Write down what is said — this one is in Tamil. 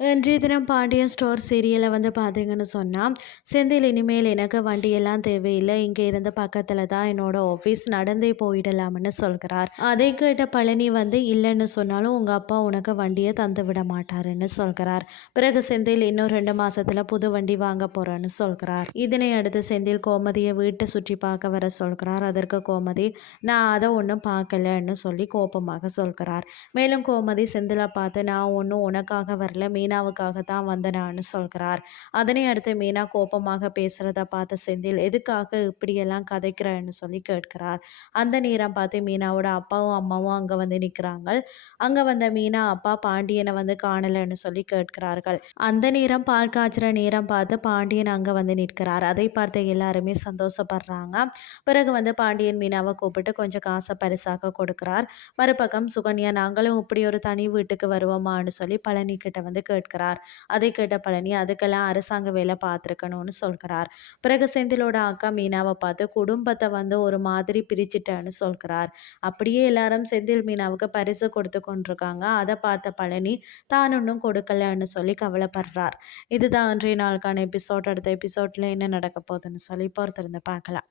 இன்றைய தினம் பாண்டியன் ஸ்டோர் சீரியலை வந்து பார்த்தீங்கன்னு சொன்னால் செந்தில் இனிமேல் எனக்கு வண்டியெல்லாம் தேவையில்லை. இங்கே இருந்து பக்கத்தில் தான் என்னோட ஆஃபீஸ் நடந்தே போயிடலாம்னு சொல்கிறார். அதை கேட்ட பழனி வந்து இல்லைன்னு சொன்னாலும் உங்கள் அப்பா உனக்கு வண்டியை தந்து விட மாட்டாருன்னு சொல்கிறார். பிறகு செந்தில் இன்னும் ரெண்டு மாதத்தில் புது வண்டி வாங்க போகிறேன்னு சொல்கிறார். இதனை அடுத்து செந்தில் கோமதியை வீட்டை சுற்றி பார்க்க வர சொல்கிறார். அதற்கு கோமதி நான் அதை ஒன்றும் பார்க்கலன்னு சொல்லி கோபமாக சொல்கிறார். மேலும் கோமதி செந்திலை பார்த்து நான் ஒன்றும் உனக்காக வரல. மீனாவுக்காக தான் வந்தனான்னு சொல்கிறார். அதனை அடுத்து மீனா கோபமாக பேசுகிறத பார்த்த செந்தில் எதுக்காக இப்படியெல்லாம் கதைக்கிறன்னு சொல்லி கேட்கிறார். அந்த நேரம் பார்த்து மீனாவோட அப்பாவும் அம்மாவும் அங்கே வந்து நிற்கிறாங்க அங்கே வந்த மீனா அப்பா பாண்டியனை வந்து காணலைன்னு சொல்லி கேட்கிறார்கள். அந்த நேரம் பால் காய்ச்சுற நேரம் பார்த்து பாண்டியன் அங்கே வந்து நிற்கிறார். அதை பார்த்து எல்லாருமே சந்தோஷப்படுறாங்க. பிறகு வந்து பாண்டியன் மீனாவை கூப்பிட்டு கொஞ்சம் காசை பரிசாக கொடுக்கிறார். மறுபக்கம் சுகன்யா நாங்களும் இப்படி ஒரு தனி வீட்டுக்கு வருவோமான்னு சொல்லி பழனி கிட்ட வந்து கேட்கிறார். அதை கேட்ட பழனி அதுக்கெல்லாம் அரசாங்க வேலை பார்த்துருக்கணும்னு சொல்கிறார். பிறகு செந்திலோட அக்கா மீனாவை பார்த்து குடும்பத்தை வந்து ஒரு மாதிரி பிரிச்சுட்டேன்னு சொல்கிறார். அப்படியே எல்லாரும் செந்தில் மீனாவுக்கு பரிசு கொடுத்து கொண்டிருக்காங்க. அதை பார்த்த பழனி தான் ஒன்றும் கொடுக்கலன்னு சொல்லி கவலைப்படுறார். இதுதான் அன்றைய நாளுக்கான எபிசோட். அடுத்த எபிசோட்ல என்ன நடக்க போகுதுன்னு சொல்லி பொறுத்திருந்து பார்க்கலாம்.